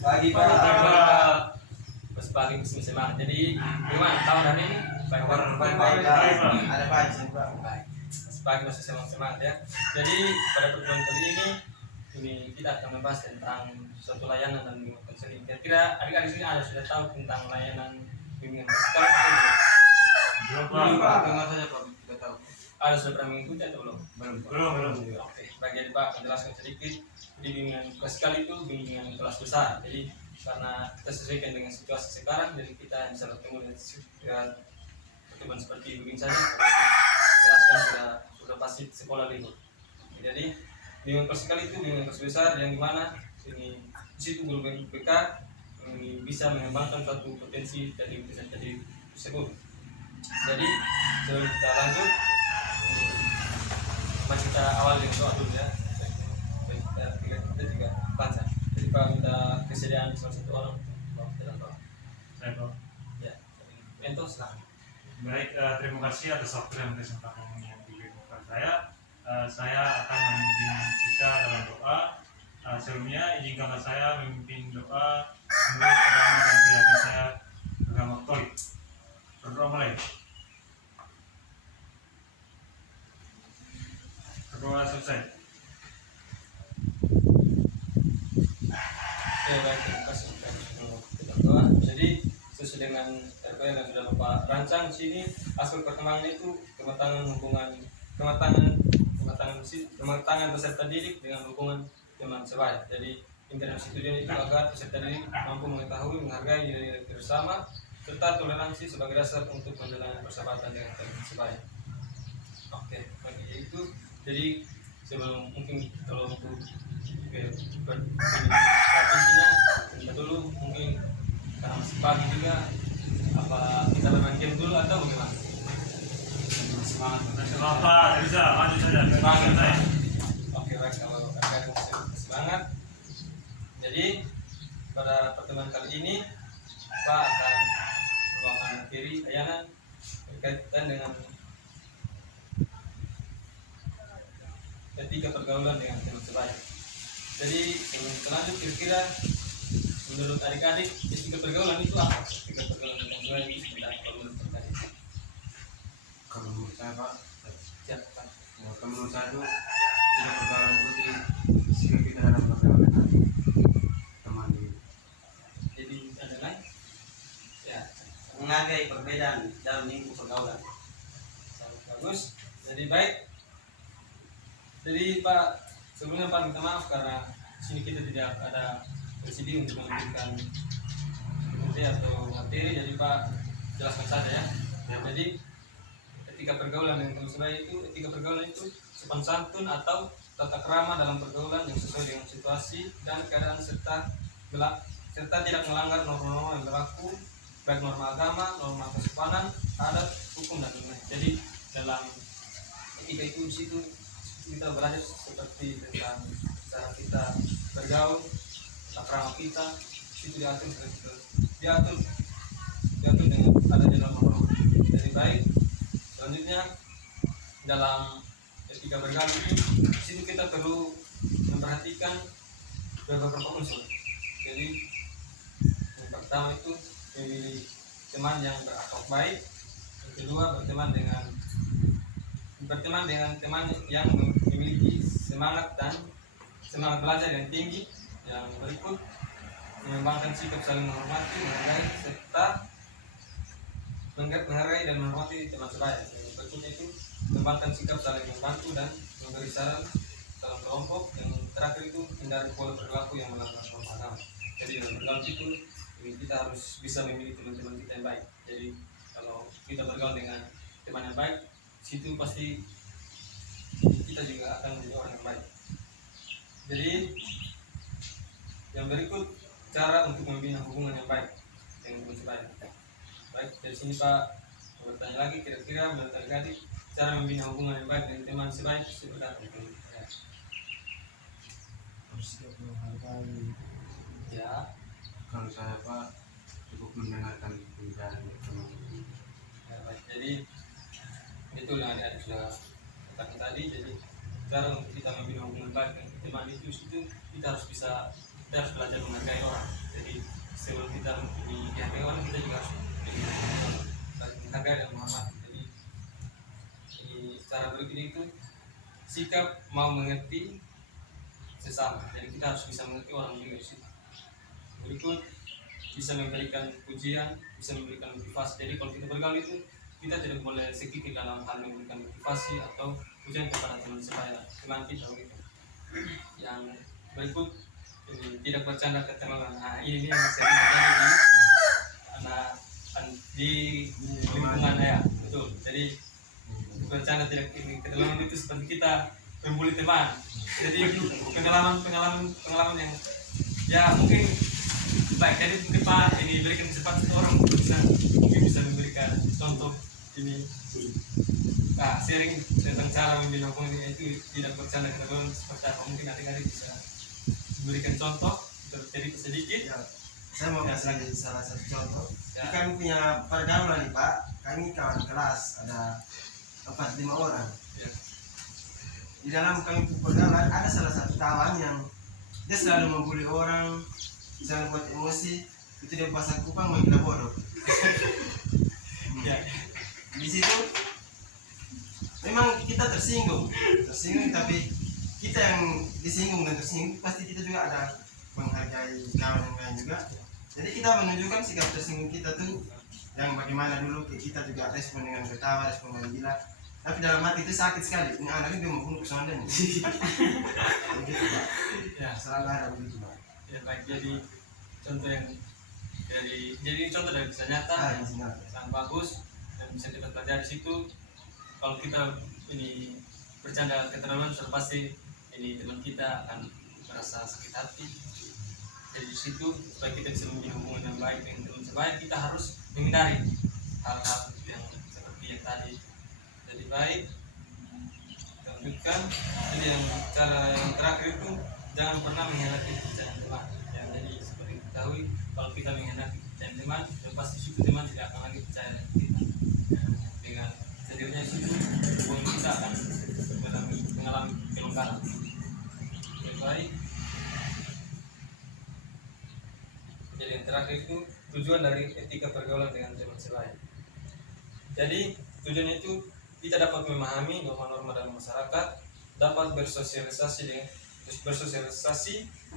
Pagi Pak. Pas pagi musim semangat. Jadi gimana tahun ini? Baik Pak. Ada Pak di sini Pak. Baik. Pas pagi masih semangat ya. Jadi pada pertemuan kali ini kita akan membahas tentang suatu layanan dan bimbingan konseling. Kira-kira adik-adik sini ada sudah tahu tentang layanan bimbingan konseling? Belum Pak. Dengar saja Pak. Tidak tahu. Ada sudah pernah mengikuti atau belum? Belum. Oke, bagian Pak menjelaskan sedikit. Jadi bimbingan kelas sekali itu bimbingan kelas besar. Jadi karena kita sesuaikan dengan situasi sekarang, jadi kita bisa bertemu dengan pertemuan seperti begini saja. Jelaskan sudah pasti sekolah libur. Jadi bimbingan kelas sekali itu bimbingan kelas besar yang dimana ini di situ guru BK ini bisa mengembangkan suatu potensi dari tadi tersebut. Jadi sebelum kita lanjut, mari kita awal dengan doa dulu ya. Kita juga baca. Jadi Pak minta kesediaan salah satu orang dalam doa. Saya Pak. Ya, Ento silahkan. Baik, terima kasih atas waktu dan kesempatan yang diberikan saya. Saya akan memimpin kita dalam doa. Sebelumnya izinkanlah saya memimpin doa menurut agama dan keyakinan saya, agama Katolik. Berdoa mulai. Berdoa selesai. Oke, baik, terima kasih kita doa. Jadi sesuai dengan RPL yang sudah Bapak rancang di sini, aspek perkembangan itu kematangan peserta didik dengan hubungan teman sebaya. Jadi inti studi itu agar peserta didik mampu mengetahui, menghargai nilai-nilai bersama serta toleransi sebagai dasar untuk menjalani persahabatan dengan teman sebaya. Oke, bagi itu jadi sebelum mungkin kalau untuk visinya kita dulu mungkin karena masih pagi juga apa kita bermain game dulu atau bagaimana? Semangat. Bapak, bisa lanjut saja. Semangat. Oke, baik, kalau agak semangat. Jadi pada pertemuan kali ini Pak akan membawakan materi layanan berkaitan dengan etika pergaulan dengan teman sebaya. Jadi sebelum kita lanjut, kira-kira menurut adik-adik etika pergaulan itu apa? Etika pergaulan dengan sebaya itu seperti apa menurut adik? Kalau menurut saya Pak, Siapa? kalau menurut saya itu tidak pergaulan seperti sikap kita dalam pergaulan dengan teman ini. Jadi ada lain? Ya, Menghargai perbedaan dalam lingkup pergaulan. sangat bagus. Jadi baik. Jadi Pak, sebelumnya Pak minta maaf karena sini kita tidak ada presidi untuk memberikan materi atau materi. Jadi Pak jelaskan saja ya. Jadi etika pergaulan dengan teman sebaya itu, etika pergaulan itu sopan santun atau tata krama dalam pergaulan yang sesuai dengan situasi dan keadaan serta tidak melanggar norma-norma yang berlaku, baik norma agama, norma kesopanan, adat, hukum dan lain-lain. Jadi dalam etika itu di situ kita belajar seperti tentang cara kita bergaul, tata krama kita, itu diatur dengan adanya norma-norma. Jadi baik. Selanjutnya dalam etika bergaul ini, di situ kita perlu memperhatikan beberapa unsur. Jadi yang pertama itu memilih teman yang berakhlak baik. Yang kedua berteman dengan teman yang memiliki semangat belajar yang tinggi. Yang berikut mengembangkan sikap saling menghormati, menghargai dan menghormati teman sebaya. Yang berikutnya itu mengembangkan sikap saling membantu dan memberi saran dalam kelompok. Yang terakhir itu hindari pola perilaku yang melanggar norma agama. Jadi dalam bergaul itu kita harus bisa memilih teman-teman kita yang baik. Jadi kalau kita bergaul dengan teman yang baik, situ pasti kita juga akan menjadi orang yang baik. Jadi yang berikut cara untuk membina hubungan yang baik dengan teman sebaya. Baik, dari sini Pak bertanya lagi, kira-kira menurut adik-adik cara membina hubungan yang baik dengan teman sebaya itu seperti apa? Ya. Kalau saya Pak cukup mendengarkan pembicaraan teman. Ya, baik. Jadi itu yang adik-adik sudah katakan tadi. Jadi cara untuk kita membina hubungan baik dengan teman itu kita harus bisa kita harus belajar menghargai orang. Jadi sebelum kita dihargai orang, kita juga harus menghargai dan menghormati. Jadi cara berikut itu sikap mau mengerti sesama. Jadi kita harus bisa mengerti orang juga di situ. Berikut bisa memberikan pujian, bisa memberikan motivasi. Jadi kalau kita bergaul itu kita tidak boleh sedikit dalam hal memberikan motivasi atau pujian kepada teman sebaya, teman kita gitu. Yang berikut tidak bercanda keterlaluan. Nah ini yang sering terjadi di anak di lingkungan ya, betul. Jadi bercanda tidak keterlaluan itu seperti kita membuli teman. Jadi pengalaman yang ya mungkin baik. Jadi mungkin Pak ini berikan kesempatan orang mungkin bisa memberikan contoh ini sharing tentang cara membina hubungan itu tidak bercanda keterlaluan seperti apa. Mungkin adik-adik bisa berikan contoh jadi sedikit. Ya, saya mau kasih salah satu contoh. Ya. Kami punya pergaulan nih Pak. Kami kawan kelas ada 4-5 orang. Ya. Di dalam kami pergaulan ada salah satu kawan yang dia selalu membuli orang, selalu buat emosi. Itu dia bahasa Kupang menggila bodoh. Ya. Di situ memang kita tersinggung tapi kita yang disinggung dan tersinggung pasti kita juga ada menghargai kawan yang lain juga. Jadi kita menunjukkan sikap tersinggung kita tuh yang bagaimana dulu kita juga respon dengan ketawa, respon dengan gila. Tapi dalam hati itu sakit sekali. Ini anak ini mau bunuh pesondan. Begitu Pak. Ya. Selalu ada begitu Pak. Ya baik, jadi contoh yang jadi contoh dari kisah nyata yang sangat bagus dan bisa kita pelajari di situ. Kalau kita ini bercanda keterlaluan, sudah pasti ini teman kita akan merasa sakit hati. Jadi di situ supaya kita bisa mempunyai hubungan yang baik dengan teman sebaya, kita harus menghindari hal-hal yang seperti yang tadi. Jadi baik, kita lanjutkan. Jadi yang cara yang terakhir itu jangan pernah mengkhianati kepercayaan teman. Ya, jadi seperti diketahui kalau kita mengkhianati kepercayaan teman, dan pasti suku teman tidak akan lagi percaya dengan kita. Dengan sendirinya situ hubungan kita akan mengalami kelonggaran. Jadi baik. Jadi yang terakhir itu tujuan dari etika pergaulan dengan teman sebaya. Jadi tujuannya itu kita dapat memahami norma-norma dalam masyarakat, dapat bersosialisasi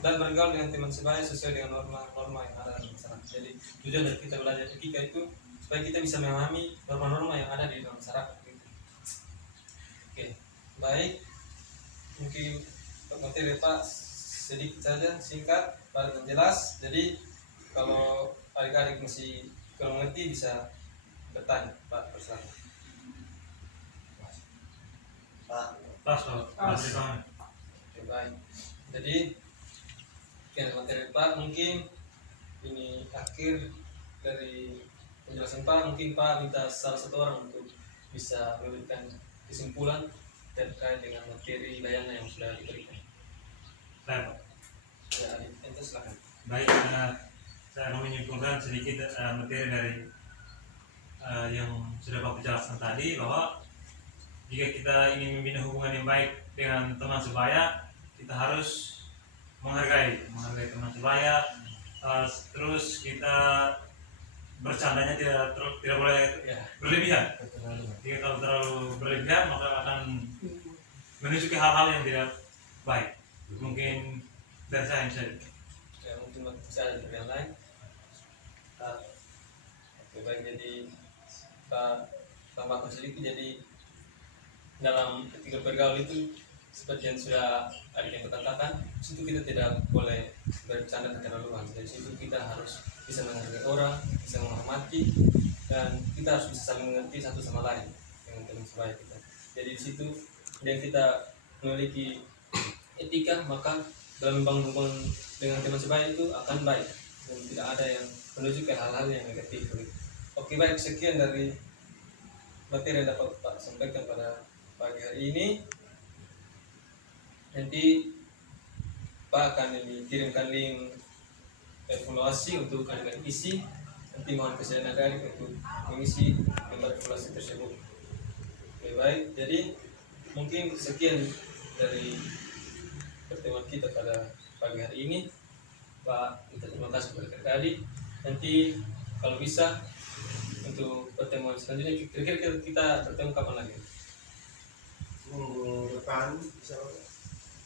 dan bergaul dengan teman sebaya sesuai dengan norma-norma yang ada dalam masyarakat. Jadi tujuan dari kita belajar etika itu supaya kita bisa memahami norma-norma yang ada di dalam masyarakat. Oke, baik. Mungkin materi Pak sedikit saja, singkat, padat dan jelas. Jadi kalau adik-adik masih kurang mengerti bisa bertanya, Pak, persilakan. Pak. Tas loh, tas. Oke, baik. Jadi materi Pak mungkin ini akhir dari penjelasan Pak. Mungkin Pak minta salah satu orang untuk bisa memberikan kesimpulan terkait dengan materi bayangan yang sudah diberikan. Saya Pak. Ya, itu silakan. Baik, saya mau menyimpulkan sedikit materi dari yang sudah Bapak jelaskan tadi, bahwa jika kita ingin membina hubungan yang baik dengan teman sebaya, kita harus menghargai teman sebaya. Terus kita bercandanya tidak boleh Ya. berlebihan. Jika kalau terlalu berlebihan maka akan menuju ke hal-hal yang tidak baik. Mungkin dari saya saja. Ya, mungkin bisa ada yang lain. Oke, baik. Jadi Pak tambahkan sedikit. Jadi dalam etika bergaul itu seperti yang sudah adik yang katakan, situ kita tidak boleh bercanda keterlaluan. Dari situ kita harus bisa menghargai orang, bisa menghormati, dan kita harus bisa saling mengerti satu sama lain dengan teman sebaya kita. Jadi di situ yang kita memiliki etika, maka dalam membangun hubungan dengan teman sebaya itu akan baik dan tidak ada yang menuju ke hal-hal yang negatif. Oke, baik, sekian dari materi yang dapat Pak sampaikan pada pagi hari ini. Nanti Pak akan dikirimkan link evaluasi untuk adik-adik isi. Nanti mohon kesediaan adik-adik untuk mengisi lembar evaluasi tersebut. Oke, baik, jadi mungkin sekian dari pertemuan kita pada pagi hari ini. Pak minta terima kasih kepada Kakak. Nanti kalau bisa untuk pertemuan selanjutnya kira-kira kita bertemu kapan lagi? Minggu depan bisa.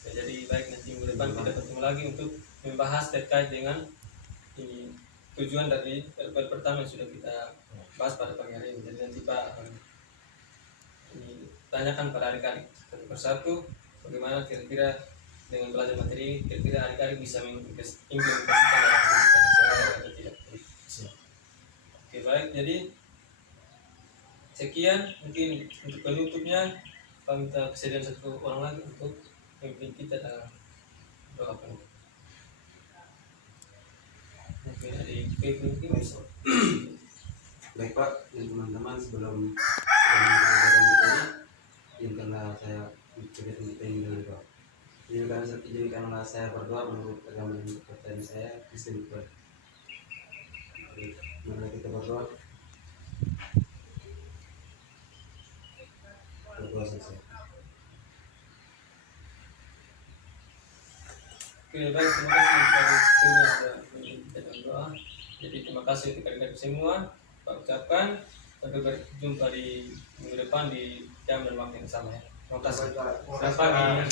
Ya, jadi baik, nanti minggu depan kita bertemu lagi untuk membahas terkait dengan ini tujuan dari RPL pertama yang sudah kita bahas pada pagi hari ini. Jadi nanti Pak akan ini tanyakan pada adik-adik satu persatu bagaimana kira-kira dengan belajar materi kira-kira adik-adik bisa mengimplementasikan dalam kehidupan sehari-hari atau tidak. Oke baik, jadi sekian mungkin untuk penutupnya. Pak minta kesediaan satu orang lagi untuk memimpin kita dalam doa penutup. Mungkin adik mungkin bisa. Baik Pak dan teman-teman, sebelum kegiatan kita ini, izinkanlah saya kegiatan kita ini dengan doa. Izinkanlah saya berdoa menurut agama dan kepercayaan saya, Kristen Buddha. Mari kita berdoa. Berdoa selesai. Oke baik, terima kasih dari semua sudah mengikuti dalam doa. Jadi terima kasih untuk adik-adik semua. Pak ucapkan sampai berjumpa di minggu depan di jam dan waktu yang sama ya. Terima kasih. Selamat pagi.